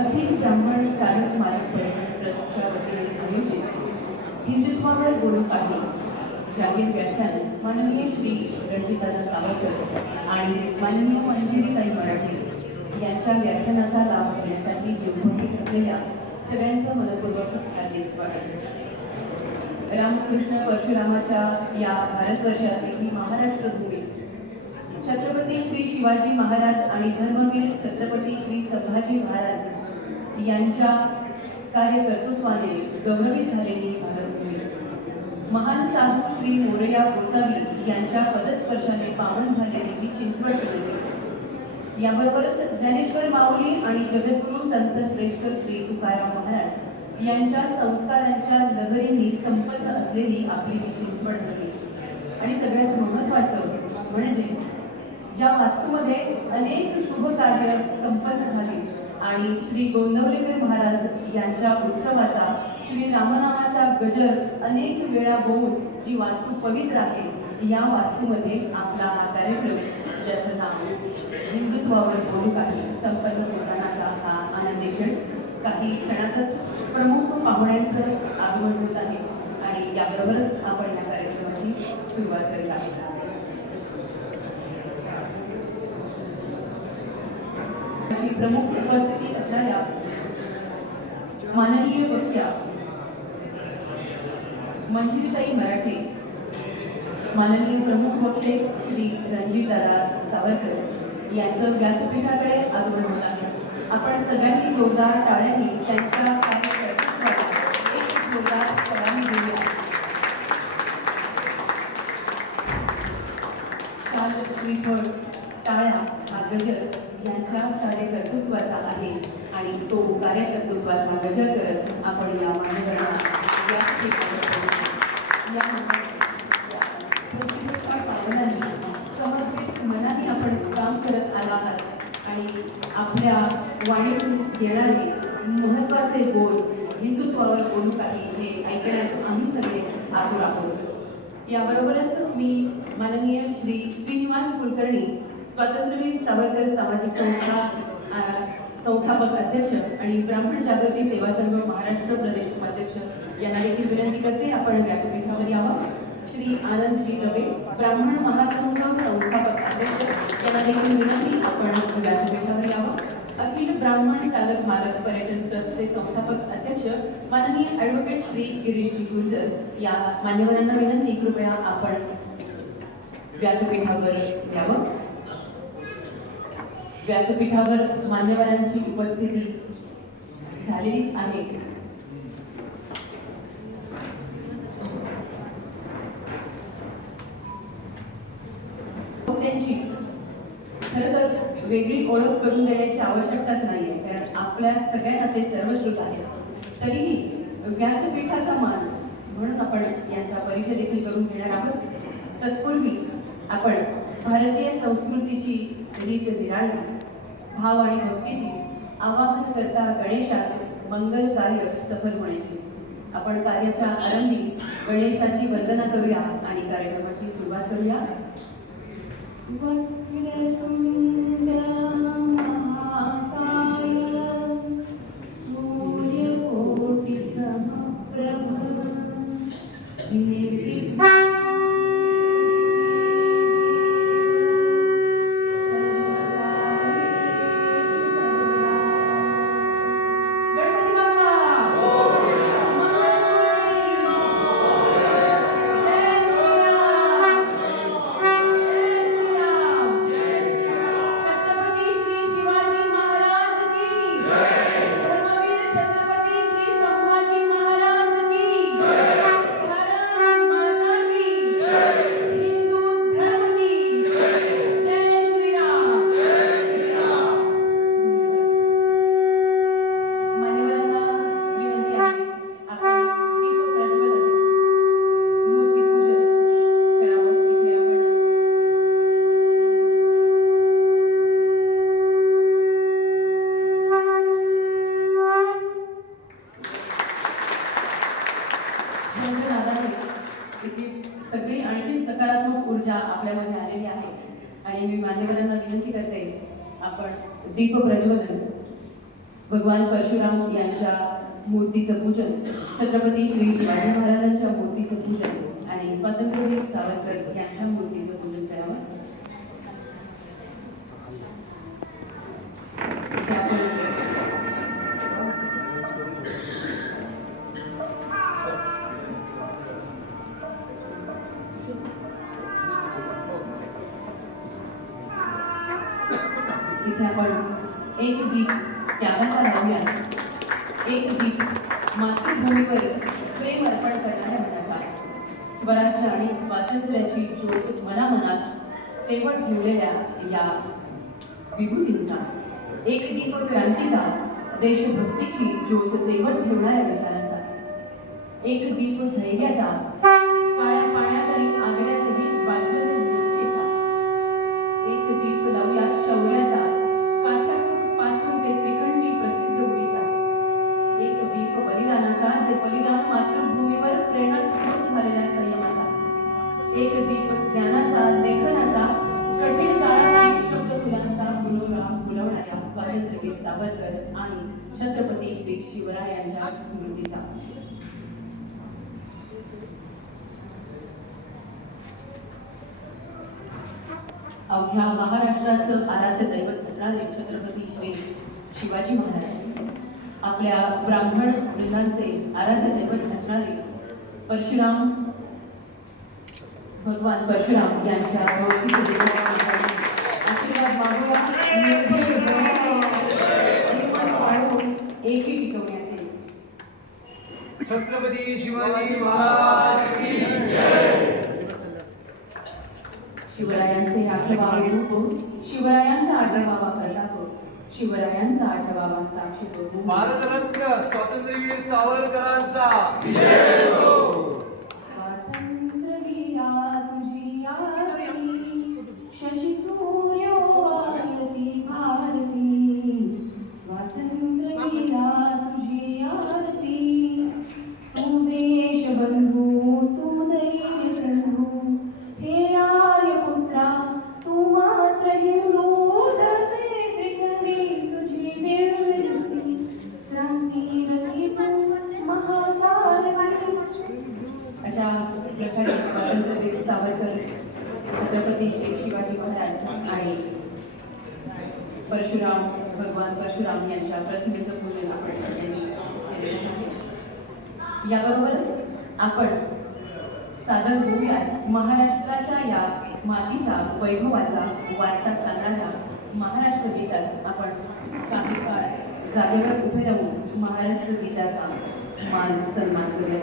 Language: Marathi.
अखिल ब्राह्मण चालक मालक पर्यटन ट्रस्टच्या वतीने आयोजित हिंदुत्वावर बोलू काही जाहीर व्याख्यान माननीय श्री रणजितदादा सावरकर आणि माननीय मंजिरीताई मराठे यांच्या व्याख्यानाचा लाभ घेण्यासाठी जे उपस्थित असलेल्या सगळ्यांचं मनपूर्वक हार्दिक स्वागत. रामकृष्ण परशुरामाच्या या भारतवर्षातील ही महाराष्ट्र भूमी छत्रपती श्री शिवाजी महाराज आणि धर्मवीर छत्रपती श्री संभाजी महाराज यांच्या कार्यकर्तृत्वाने गौरवित झालेली भारतभूमी, महान साधू श्री मोरया गोसावी यांच्या पदस्पर्शाने पावन झालेली ही चिंचवड नदी, याबरोबरच ज्ञानेश्वर माऊली आणि जगद्गुरू संत श्रेष्ठ श्री तुकाराम महाराज यांच्या संस्कारांच्या लहरींनी संपन्न असलेली आपली ही चिंचवड नदी. आणि सगळ्यात महत्त्वाचं म्हणजे ज्या वास्तूमध्ये अनेक शुभ कार्य संपन्न झाली आणि श्री गोंदवलेकर महाराज यांच्या उत्सवाचा श्री रामनामाचा गजर अनेक वेळा बोलून जी वास्तू पवित्र आहे, या वास्तूमध्ये आपला हा कार्यक्रम ज्याचं नाव हिंदुत्वावर बोलू काही संपन्न होतानाचा हा आनंदी क्षण. काही क्षणातच प्रमुख पाहुण्यांचं आगमन होत आहे आणि याबरोबरच आपण या कार्यक्रमाची सुरुवात करीत आहोत. प्रमुख उपस्थिती असणाऱ्या माननीय वक्त्या मंजिरीताई मराठे, माननीय प्रमुख वक्ते श्री रणजितदादा सावरकर यांचं व्यासपीठाकडे आगमन होत आहे. आपण सगळ्यांनी जोरदार टाळ्यांनी त्यांच्या कार्यकर्त्यांना एक जोरदार सलामी देऊया. काल श्रीफळ, टाळ्या हा गजर यांच्या कार्यकर्तृत्वाचा आहे आणि तो कार्यकर्तृत्वाचा गजर करत आपण या मान्यवरांना समर्पित मनाने आपण काम करत आला आहात आणि आपल्या वाणीतून येणारे महत्त्वाचे बोल हिंदुत्वावर बोलू काही हे ऐकण्यास आम्ही सगळे आतुर आहोत. याबरोबरच मी माननीय श्री श्रीनिवास कुलकर्णी, स्वातंत्र्यवीर सावरकर सामाजिक संस्थापक अध्यक्ष आणि ब्राह्मण जागृती सेवा संघ महाराष्ट्र प्रदेश उपाध्यक्ष यांना देखील विनंती करते आपण व्यासपीठावर यावं. श्री आनंदजी रवे, ब्राह्मण महासंघ संस्थापक अध्यक्ष यांना देखील विनंती आपण व्यासपीठावर यावं. अखिल ब्राह्मण चालक मालक पर्यटन ट्रस्टचे संस्थापक अध्यक्ष माननीय ॲडव्होकेट श्री गिरीशजी गुर्जर या मान्यवरांना विनंती कृपया आपण व्यासपीठावर यावं. व्यासपीठावर मान्यवरांची उपस्थिती झालेलीच आहे. त्यांची खरं तर वेगळी ओळख करून देण्याची आवश्यकताच नाहीये, कारण आपल्या सगळ्यांना ते सर्वश्रुत आहे. तरीही व्यासपीठाचा मान म्हणून आपण यांचा परिचय देखील करून घेणार आहोत. तत्पूर्वी आपण भारतीय संस्कृतीची रीत निराळी, भाव आणि भक्तीची आवाहन करता गणेशास मंगल कार्य सफल होण्याची आपण कार्याच्या आरंभी गणेशाची वंदना करूया आणि कार्यक्रमाची सुरुवात करूया. सूर्यकोटि समप्रभ सगळी आणखी सकारात्मक ऊर्जा आपल्यामध्ये आलेली आहे आणि मी मान्यवरांना विनंती करते आपण दीप प्रज्वलन भगवान परशुराम यांच्या मूर्तीचं पूजन, छत्रपती श्री शिवाजी महाराजांच्या मूर्तीचं पूजन आणि स्वातंत्र्यवीर सावरकर यांच्या मूर्तीचं पूजन करावं. इथे आपण एक दीप त्यागाला लावूया. एक दीप मातृभूमीवर प्रेम अर्पण करणाऱ्या मनाचा, स्वराज्य आणि स्वातंत्र्याची ज्योत मनामनात तेवढ ठेवलेल्या या विभूतींचा, एक दीप क्रांतीचा, देशभक्तीची ज्योत तेवढ ठेवणाऱ्या विचारांचा, एक दीप धैर्याचा, काळ्या पाण्यातही आग्र्यातही ज्वाज्वल निष्ठेचा, एक दीप लावूया शौर्याचा, पासून ते त्रिखंडी प्रसिद्ध होळीचा, एक दीप बलिदानाचा, जे बलिदान मातृभूमीवर प्रेरणास्रोत झालेल्या संयमाचा, एक दीप ज्ञानाचा, लेखनाचा, कठीण काळातील शब्दफुलांचा फुलवणाऱ्या स्वातंत्र्यवीर सावरकर आणि छत्रपती श्री शिवरायांच्या स्मृतीचा. अवघ्या महाराष्ट्राचं आराध्य दैवत असणारे छत्रपती श्री शिवाजी महाराज, आपल्या ब्राह्मण वृंदांचे आराध्य दैवत असणारे परशुराम, भगवान परशुराम यांच्या आशीर्वाद मागूया. एकी टिकवण्याचे. छत्रपती शिवाजी महाराज की जय. शिवरायांचे 8वावे रूप, शिवरायांचा 8वावा प्रताप, शिवरायांचा 8वावा साक्षी, भारतरत्न स्वातंत्र्यवीर सावरकरांचा विजय हो. स्वातंत्र्यवीरा तुझी आरती, शशी सूर्य आरती भारती, स्वातंत्र्यवीरा तुझी आरती, तू देशबंधू, तू दैव सिंधू, हे आर्यपुत्रा, तू मात्र हिंदू, धरते त्रिकंडी तुझी देवरूपी, क्रांतीरती तू महासारथी. अशा प्रकारे स्वातंत्र्यवीर सावरकर, छत्रपती श्री शिवाजी महाराज आणि परशुराम, भगवान परशुराम यांच्या प्रतिमेचं पूजन आपण सगळ्यांनी केलेलं आहे. याबरोबरच आपण सादर होऊया महाराष्ट्राच्या या मातीचा, वैभवाचा वारसा सांगणाऱ्या महाराष्ट्र गीतास. आपण काही काळ जागेवर उभे राहून महाराष्ट्र गीताचा मान सन्मान करूया.